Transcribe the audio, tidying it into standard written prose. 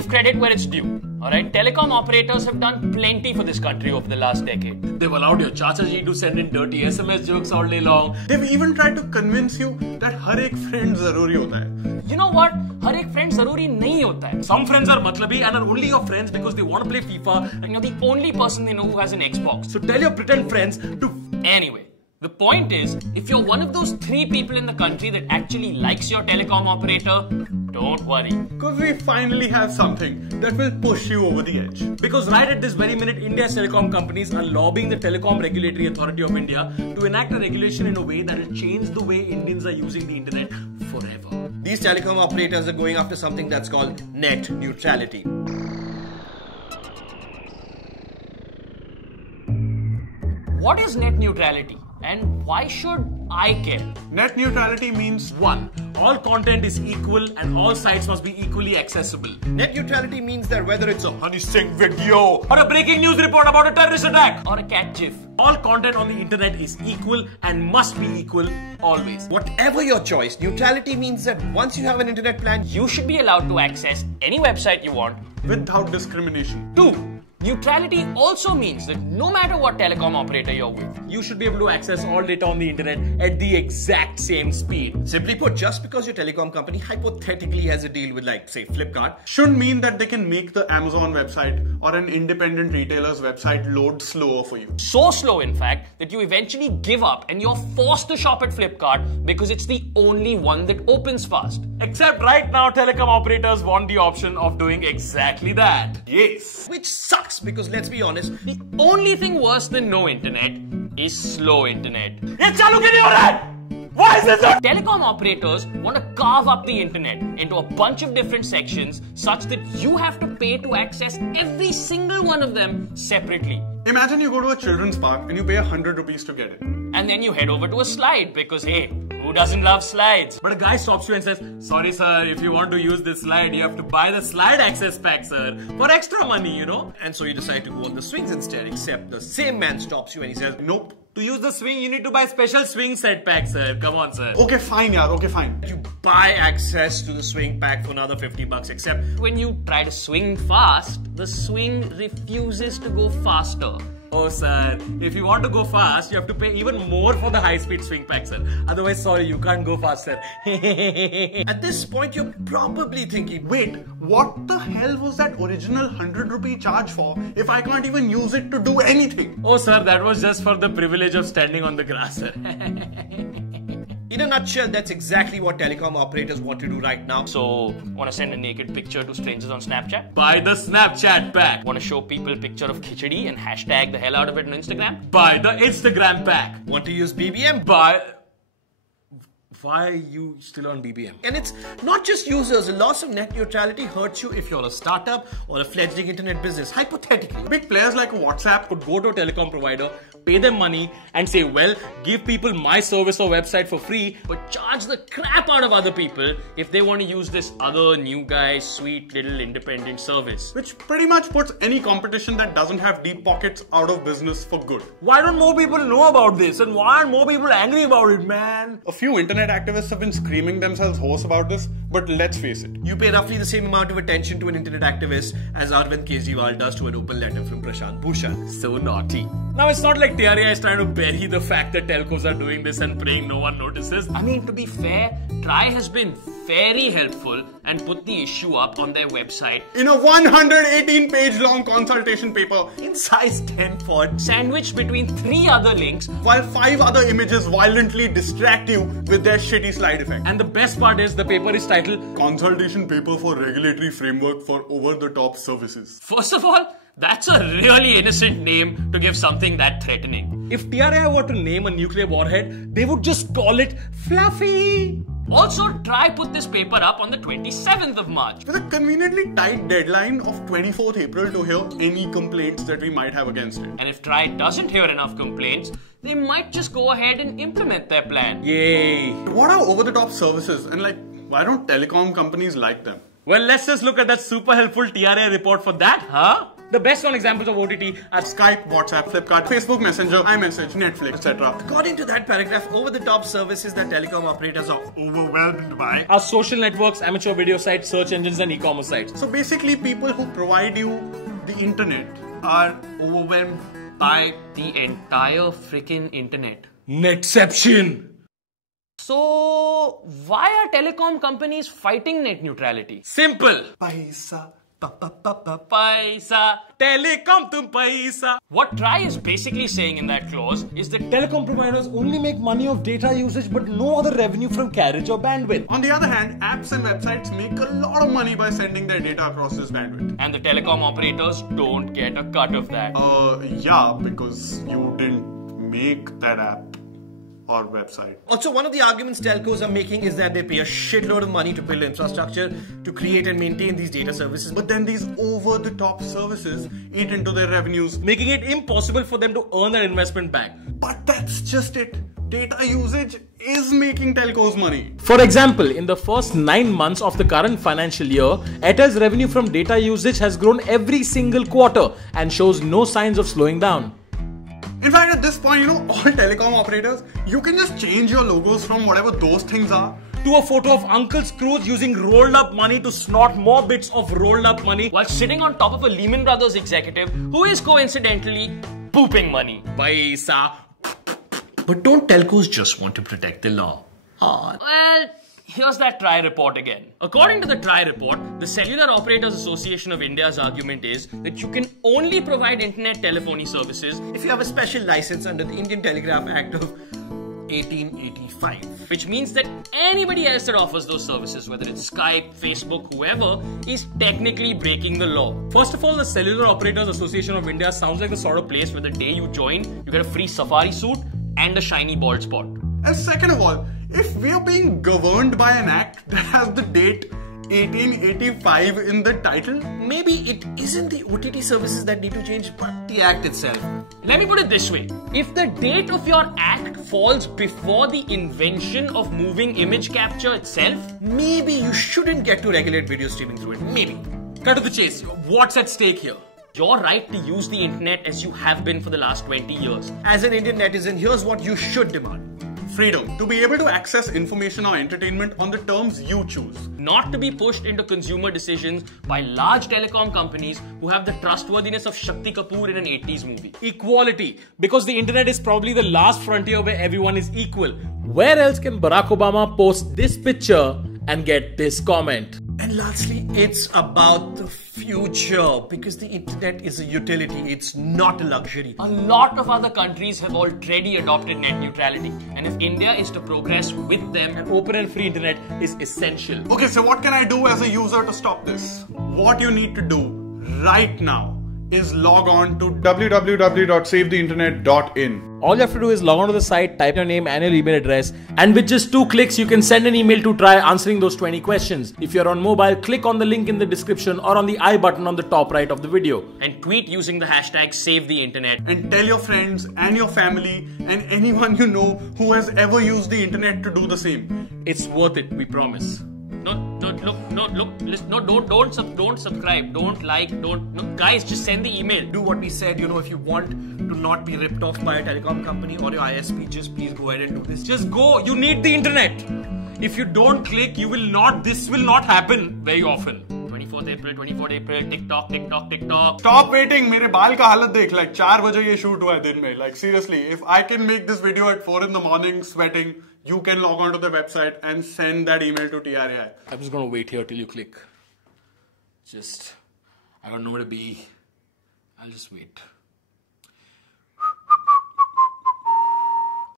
give credit where it's due. Alright, telecom operators have done plenty for this country over the last decade. They've allowed your Chachaji to send in dirty SMS jokes all day long. They've even tried to convince you that har ek friend zaruri hota hai. You know what? Har ek friend zaruri nahi hota hai. Some friends are matlabi and are only your friends because they want to play FIFA and you're the only person they know who has an Xbox. So tell your pretend friends to... Anyway. The point is, if you're one of those 3 people in the country that actually likes your telecom operator, don't worry. Because we finally have something that will push you over the edge. Because right at this very minute, India's telecom companies are lobbying the Telecom Regulatory Authority of India to enact a regulation in a way that will change the way Indians are using the internet forever. These telecom operators are going after something that's called net neutrality. What is net neutrality? And why should I care? Net neutrality means 1. All content is equal and all sites must be equally accessible. Net neutrality means that whether it's a Honey Singh video or a breaking news report about a terrorist attack or a cat gif, all content on the internet is equal and must be equal always. Whatever your choice, neutrality means that once you have an internet plan, you should be allowed to access any website you want without discrimination. 2. Neutrality also means that no matter what telecom operator you're with, you should be able to access all data on the internet at the exact same speed. Simply put, just because your telecom company hypothetically has a deal with, like, say, Flipkart, shouldn't mean that they can make the Amazon website or an independent retailer's website load slower for you. So slow, in fact, that you eventually give up and you're forced to shop at Flipkart because it's the only one that opens fast. Except right now, telecom operators want the option of doing exactly that. Yes. Which sucks. Because let's be honest, the only thing worse than no internet is slow internet. It's chalu kyun nahi ho raha hai? Why is this not? Telecom operators want to carve up the internet into a bunch of different sections such that you have to pay to access every single one of them separately. Imagine you go to a children's park and you pay 100 rupees to get it. And then you head over to a slide because, hey, who doesn't love slides? But a guy stops you and says, sorry sir, if you want to use this slide, you have to buy the slide access pack, sir, for extra money, you know. And so you decide to go on the swings instead, except the same man stops you and he says, nope. To use the swing, you need to buy special swing set pack, sir. Come on, sir. Okay, fine, yaar. Okay, fine. You buy access to the swing pack for another 50 bucks, except when you try to swing fast, the swing refuses to go faster. Oh, sir. If you want to go fast, you have to pay even more for the high-speed swing pack, sir. Otherwise, sorry, you can't go fast, sir. At this point, you're probably thinking, wait, what the hell was that original 100 rupee charge for if I can't even use it to do anything? Oh, sir, that was just for the privilege of standing on the grass, sir. In a nutshell, that's exactly what telecom operators want to do right now. So, want to send a naked picture to strangers on Snapchat? Buy the Snapchat pack. Want to show people a picture of khichdi and hashtag the hell out of it on Instagram? Buy the Instagram pack. Want to use BBM? Buy... Why are you still on BBM? And it's not just users. The loss of net neutrality hurts you if you're a startup or a fledgling internet business. Hypothetically, big players like WhatsApp could go to a telecom provider, pay them money and say, well, give people my service or website for free, but charge the crap out of other people if they want to use this other new guy, sweet little independent service. Which pretty much puts any competition that doesn't have deep pockets out of business for good. Why don't more people know about this? And why aren't more people angry about it, man? A few internet activists have been screaming themselves hoarse about this, but let's face it. You pay roughly the same amount of attention to an internet activist as Arvind Kejriwal does to an open letter from Prashant Bhushan. So naughty. Now, it's not like TRAI is trying to bury the fact that telcos are doing this and praying no one notices. I mean, to be fair, TRAI has been very helpful and put the issue up on their website in a 118-page long consultation paper in size 10 font, sandwiched between 3 other links, while 5 other images violently distract you with their shitty slide effect. And the best part is the paper is titled Consultation Paper for Regulatory Framework for Over-the-Top Services. First of all, that's a really innocent name to give something that threatening. If TRAI were to name a nuclear warhead, they would just call it Fluffy. Also, TRAI put this paper up on the 27th of March. With a conveniently tight deadline of 24th April to hear any complaints that we might have against it. And if TRAI doesn't hear enough complaints, they might just go ahead and implement their plan. Yay! What are over-the-top services and why don't telecom companies like them? Well, let's just look at that super helpful TRAI report for that, huh? The best known examples of OTT are Skype, WhatsApp, Flipkart, Facebook Messenger, iMessage, Netflix, etc. According to that paragraph, over-the-top services that telecom operators are overwhelmed by are social networks, amateur video sites, search engines, and e-commerce sites. So basically, people who provide you the internet are overwhelmed by The entire freaking internet. Netception. So, why are telecom companies fighting net neutrality? Simple. paisa. Paisa. Telecom tum paisa. What TRAI is basically saying in that clause is that Telecom providers only make money off data usage but no other revenue from carriage or bandwidth. On the other hand, apps and websites make a lot of money by sending their data across this bandwidth. and the telecom operators don't get a cut of that. Yeah, because you didn't make that app or website. Also, one of the arguments telcos are making is that they pay a shitload of money to build infrastructure to create and maintain these data services. But then these over-the-top services eat into their revenues. Making it impossible for them to earn their investment back. But that's just it. Data usage is making telcos money. For example, in the first 9 months of the current financial year, Airtel's revenue from data usage has grown every single quarter and shows no signs of slowing down. In fact, at this point, all telecom operators, you can just change your logos from whatever those things are To a photo of Uncle Scrooge using rolled up money to snort more bits of rolled up money While sitting on top of a Lehman Brothers executive who is coincidentally pooping money. Paisa. But don't telcos just want to protect the law? Well, here's that TRAI report again. According to the TRAI report, the Cellular Operators Association of India's argument is that you can only provide internet telephony services, If you have a special license under the Indian Telegraph Act of 1885. which means that anybody else that offers those services, whether it's Skype, Facebook, whoever, is technically breaking the law. First of all, the Cellular Operators Association of India sounds like the sort of place where the day you join, you get a free safari suit and a shiny bald spot. And second of all, if we are being governed by an act that has the date 1885 in the title, Maybe it isn't the OTT services that need to change, but the act itself. Let me put it this way. If the date of your act falls before the invention of moving image capture itself, Maybe you shouldn't get to regulate video streaming through it. Maybe. Cut to the chase. What's at stake here? your right to use the internet as you have been for the last 20 years. As an Indian netizen, here's what you should demand. freedom to be able to access information or entertainment on the terms you choose. Not to be pushed into consumer decisions by large telecom companies who have the trustworthiness of Shakti Kapoor in an 80s movie. Equality, because the internet is probably the last frontier where everyone is equal. Where else can Barack Obama post this picture and get this comment? And lastly, it's about the future, because the internet is a utility, it's not a luxury. A lot of other countries have already adopted net neutrality, and if India is to progress with them, An open and free internet is essential. Okay, so what can I do as a user to stop this? What you need to do right now is log on to www.savetheinternet.in. All you have to do is log on to the site, type your name and your email address, and with just 2 clicks, you can send an email to TRAI answering those 20 questions. If you're on mobile, click on the link in the description or on the I button on the top right of the video. and tweet using the hashtag #SaveTheInternet. And tell your friends and your family and anyone you know who has ever used the internet to do the same. It's worth it, we promise. Don't subscribe, don't like, guys, just send the email. Do what we said, if you want to not be ripped off by a telecom company or your ISP, just please go ahead and do this. Just go, you need the internet. If you don't click, this will not happen very often. 24th April, TikTok. Stop waiting, मेरे बाल का हालत देख, like 4 बजे ये shoot हुआ है दिन में. Like seriously, if I can make this video at 4 in the morning sweating, you can log on to the website and send that email to TRAI. I'm just gonna wait here till you click. I got nowhere to be. I'll just wait.